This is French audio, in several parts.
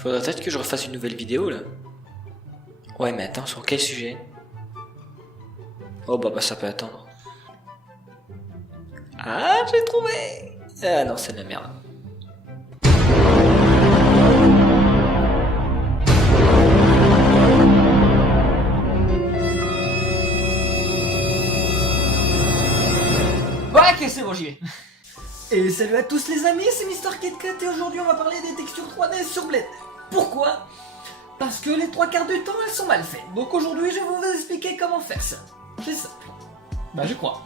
Faudrait peut-être que je refasse une nouvelle vidéo là. Ouais, mais attends, sur quel sujet? Oh bah ça peut attendre. Ah, j'ai trouvé! Ah non, c'est de la merde. Ouais, ok, c'est bon, j'y vais. Et salut à tous les amis, c'est Mister KitKat et aujourd'hui on va parler des textures 3D sur Blender. Pourquoi? Parce que les trois quarts du temps elles sont mal faites. Donc aujourd'hui je vais vous expliquer comment faire ça. C'est simple. Bah je crois.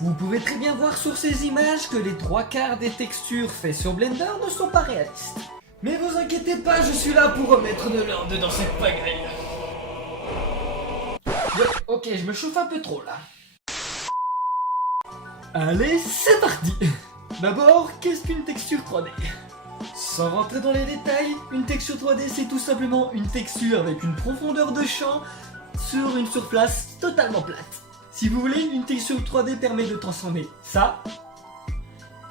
Vous pouvez très bien voir sur ces images que les trois quarts des textures faites sur Blender ne sont pas réalistes. Mais vous inquiétez pas, je suis là pour remettre de l'ordre dans cette pagaille. Ok, je me chauffe un peu trop là. Allez, c'est parti. D'abord, qu'est-ce qu'une texture 3D? Sans rentrer dans les détails, une texture 3D c'est tout simplement une texture avec une profondeur de champ sur une surface totalement plate. Si vous voulez, une texture 3D permet de transformer ça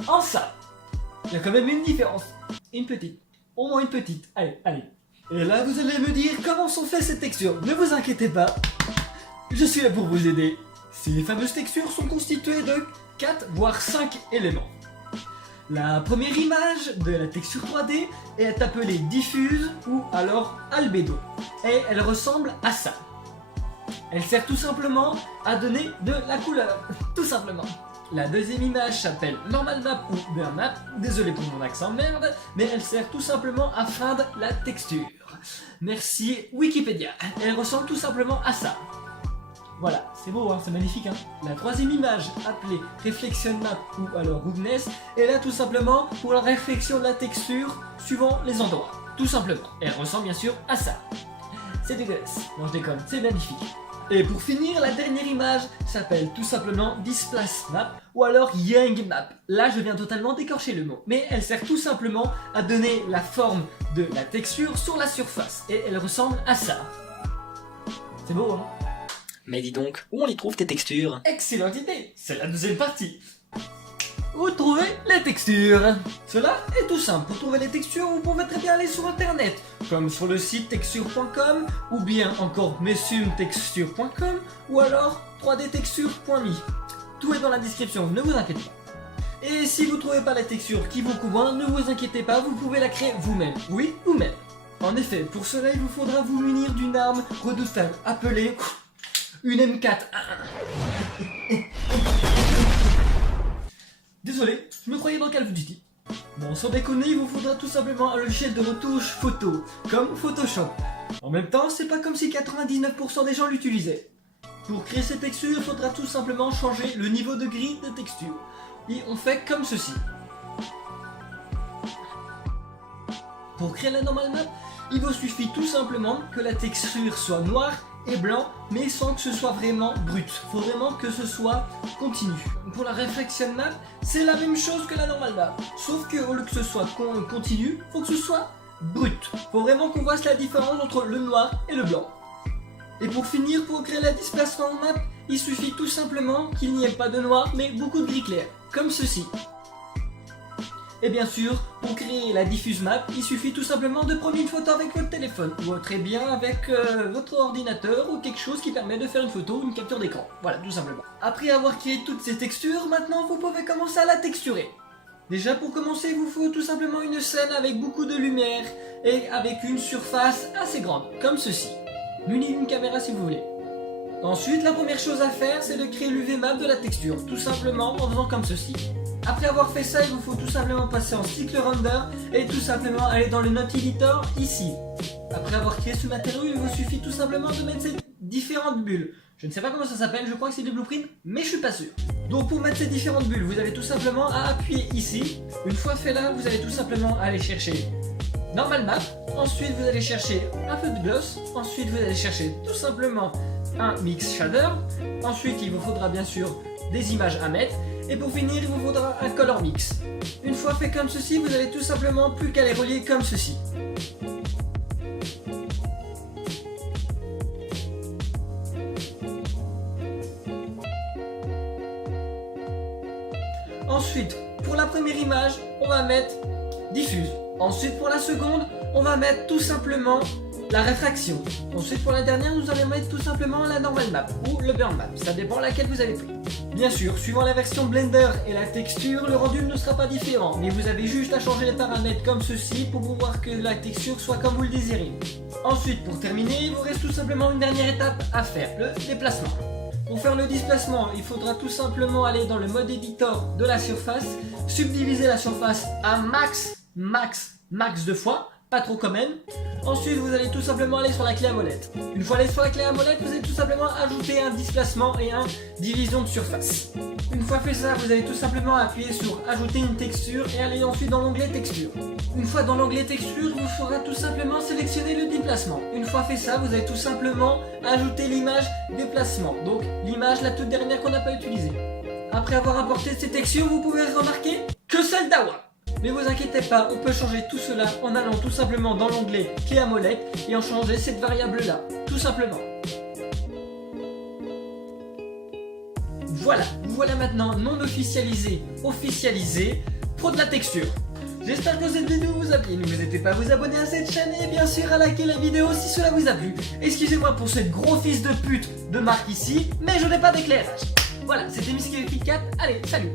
en ça. Il y a quand même une différence. Une petite. Au moins une petite. Allez, allez. Et là vous allez me dire comment sont faites ces textures. Ne vous inquiétez pas, je suis là pour vous aider. Ces fameuses textures sont constituées de 4 voire 5 éléments. La première image de la texture 3D est appelée diffuse ou alors albédo et elle ressemble à ça. Elle sert tout simplement à donner de la couleur, tout simplement. La deuxième image s'appelle normal map ou burn map, désolé pour mon accent merde, mais elle sert tout simplement à feindre la texture. Merci Wikipédia, elle ressemble tout simplement à ça. Voilà, c'est beau, hein, c'est magnifique. Hein. La troisième image, appelée Reflection Map ou alors Roughness, est là tout simplement pour la réflexion de la texture suivant les endroits. Tout simplement. Elle ressemble bien sûr à ça. C'est dégueulasse. Non, je déconne, c'est magnifique. Et pour finir, la dernière image s'appelle tout simplement Displace Map ou alors Young Map. Là, je viens totalement d'écorcher le mot. Mais elle sert tout simplement à donner la forme de la texture sur la surface. Et elle ressemble à ça. C'est beau, hein? Mais dis donc, où on les trouve tes textures? Excellente idée, c'est la deuxième partie. Où trouver les textures? Cela est tout simple, pour trouver les textures vous pouvez très bien aller sur internet, comme sur le site texture.com ou bien encore messumtexture.com ou alors 3dtexture.me. Tout est dans la description, ne vous inquiétez pas. Et si vous ne trouvez pas la texture qui vous convient, ne vous inquiétez pas, vous pouvez la créer vous-même. Oui, vous-même. En effet, pour cela il vous faudra vous munir d'une arme redoutable appelée une M4. Désolé, je me croyais dans Call of Duty. Bon, sans déconner, il vous faudra tout simplement un logiciel de retouche photo, comme Photoshop. En même temps, c'est pas comme si 99% des gens l'utilisaient. Pour créer ces textures, il faudra tout simplement changer le niveau de gris de texture. Et on fait comme ceci. Pour créer la normal map, il vous suffit tout simplement que la texture soit noire et blanc, mais sans que ce soit vraiment brut. Faut vraiment que ce soit continu. Pour la reflection map, c'est la même chose que la normal map, sauf que au lieu que ce soit continu, faut que ce soit brut. Faut vraiment qu'on voit la différence entre le noir et le blanc. Et pour finir, pour créer la displacement map, il suffit tout simplement qu'il n'y ait pas de noir, mais beaucoup de gris clair, comme ceci. Et bien sûr, pour créer la diffuse map, il suffit tout simplement de prendre une photo avec votre téléphone ou très bien avec votre ordinateur ou quelque chose qui permet de faire une photo ou une capture d'écran. Voilà, tout simplement. Après avoir créé toutes ces textures, maintenant vous pouvez commencer à la texturer. Déjà pour commencer, il vous faut tout simplement une scène avec beaucoup de lumière et avec une surface assez grande, comme ceci. Muni d'une caméra si vous voulez. Ensuite, la première chose à faire, c'est de créer l'UV map de la texture, tout simplement en faisant comme ceci. Après avoir fait ça, il vous faut tout simplement passer en cycle render et tout simplement aller dans le Node Editor ici. Après avoir créé ce matériau, il vous suffit tout simplement de mettre ces différentes bulles. Je ne sais pas comment ça s'appelle, je crois que c'est des blueprints, mais je suis pas sûr. Donc pour mettre ces différentes bulles, vous avez tout simplement à appuyer ici. Une fois fait là, vous allez tout simplement aller chercher Normal Map. Ensuite, vous allez chercher un peu de gloss. Ensuite, vous allez chercher tout simplement un Mix Shader. Ensuite, il vous faudra bien sûr des images à mettre. Et pour finir, il vous faudra un color mix. Une fois fait comme ceci, vous n'avez tout simplement plus qu'à les relier comme ceci. Ensuite, pour la première image, on va mettre diffuse. Ensuite pour la seconde, on va mettre tout simplement la réfraction. Ensuite pour la dernière, nous allons mettre tout simplement la normal map ou le burn map, ça dépend laquelle vous avez pris. Bien sûr, suivant la version Blender et la texture, le rendu ne sera pas différent, mais vous avez juste à changer les paramètres comme ceci pour pouvoir que la texture soit comme vous le désirez. Ensuite, pour terminer, il vous reste tout simplement une dernière étape à faire, le déplacement. Pour faire le déplacement, il faudra tout simplement aller dans le mode éditeur de la surface, subdiviser la surface à max de fois, pas trop quand même. Ensuite, vous allez tout simplement aller sur la clé à molette. Une fois allé sur la clé à molette, vous allez tout simplement ajouter un déplacement et un division de surface. Une fois fait ça, vous allez tout simplement appuyer sur ajouter une texture et aller ensuite dans l'onglet texture. Une fois dans l'onglet texture, vous faudra tout simplement sélectionner le déplacement. Une fois fait ça, vous allez tout simplement ajouter l'image déplacement. Donc l'image la toute dernière qu'on n'a pas utilisée. Après avoir apporté ces textures, vous pouvez remarquer que celle d'Awa. Mais vous inquiétez pas, on peut changer tout cela en allant tout simplement dans l'onglet clé à molette et en changer cette variable là, tout simplement. Voilà, vous voilà maintenant non officialisé, officialisé, pro de la texture. J'espère que cette vidéo vous a plu, n'hésitez pas à vous abonner à cette chaîne et bien sûr à liker la vidéo si cela vous a plu. Excusez-moi pour cette gros fils de pute de marque ici, mais je n'ai pas d'éclairage. Voilà, c'était Miss KitKat, allez, salut.